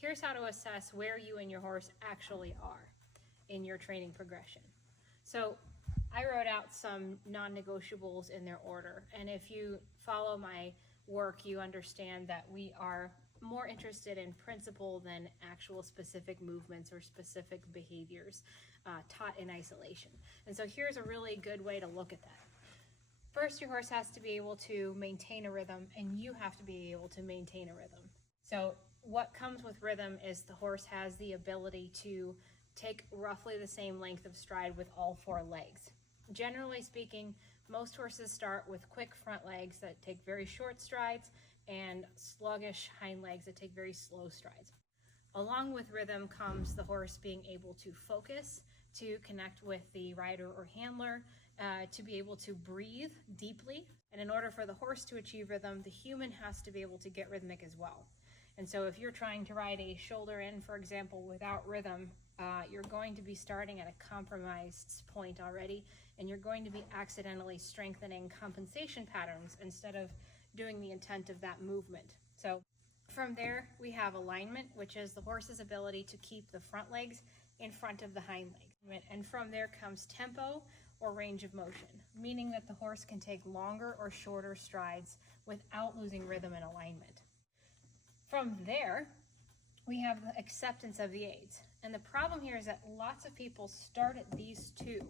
here's how to assess where you and your horse actually are in your training progression. So I wrote out some non-negotiables in their order, and if you follow my work, you understand that we are more interested in principle than actual specific movements or specific behaviors taught in isolation. And so here's a really good way to look at that. First, your horse has to be able to maintain a rhythm, and you have to be able to maintain a rhythm. So what comes with rhythm is the horse has the ability to take roughly the same length of stride with all four legs. Generally speaking, most horses start with quick front legs that take very short strides and sluggish hind legs that take very slow strides. Along with rhythm comes the horse being able to focus, to connect with the rider or handler, to be able to breathe deeply. And in order for the horse to achieve rhythm, the human has to be able to get rhythmic as well. And so if you're trying to ride a shoulder in, for example, without rhythm, you're going to be starting at a compromised point already, and you're going to be accidentally strengthening compensation patterns instead of doing the intent of that movement. So from there, we have alignment, which is the horse's ability to keep the front legs in front of the hind legs. And from there comes tempo or range of motion, meaning that the horse can take longer or shorter strides without losing rhythm and alignment. From there, we have the acceptance of the aids. And the problem here is that lots of people start at these two,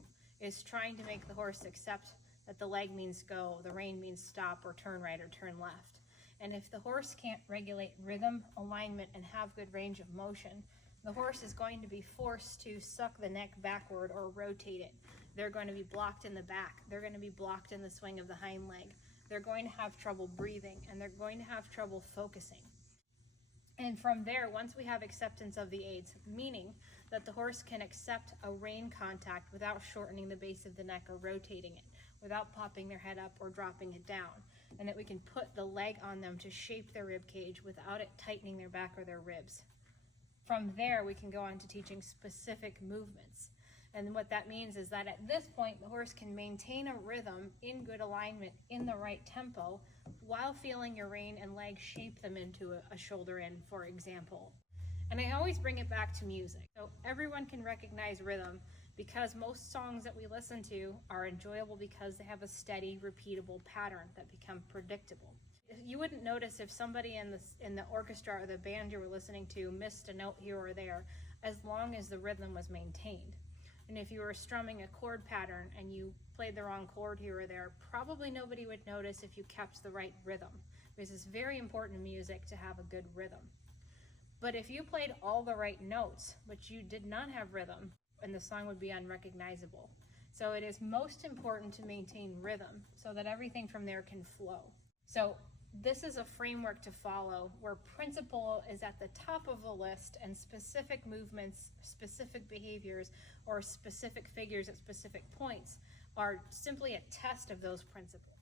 is trying to make the horse accept that the leg means go, the rein means stop, or turn right or turn left. And if the horse can't regulate rhythm, alignment, and have good range of motion, the horse is going to be forced to suck the neck backward or rotate it. They're going to be blocked in the back. They're going to be blocked in the swing of the hind leg. They're going to have trouble breathing, and they're going to have trouble focusing. And from there, once we have acceptance of the aids, meaning that the horse can accept a rein contact without shortening the base of the neck or rotating it, without popping their head up or dropping it down, and that we can put the leg on them to shape their rib cage without it tightening their back or their ribs. From there, we can go on to teaching specific movements. And what that means is that at this point, the horse can maintain a rhythm in good alignment in the right tempo while feeling your rein and leg shape them into a shoulder in, for example. And I always bring it back to music. So everyone can recognize rhythm because most songs that we listen to are enjoyable because they have a steady, repeatable pattern that become predictable. You wouldn't notice if somebody in the orchestra or the band you were listening to missed a note here or there, as long as the rhythm was maintained. And if you were strumming a chord pattern and you played the wrong chord here or there, probably nobody would notice if you kept the right rhythm, because it's very important in music to have a good rhythm. But if you played all the right notes, but you did not have rhythm, and the song would be unrecognizable. So it is most important to maintain rhythm so that everything from there can flow. So this is a framework to follow where principle is at the top of the list and specific movements, specific behaviors, or specific figures at specific points are simply a test of those principles.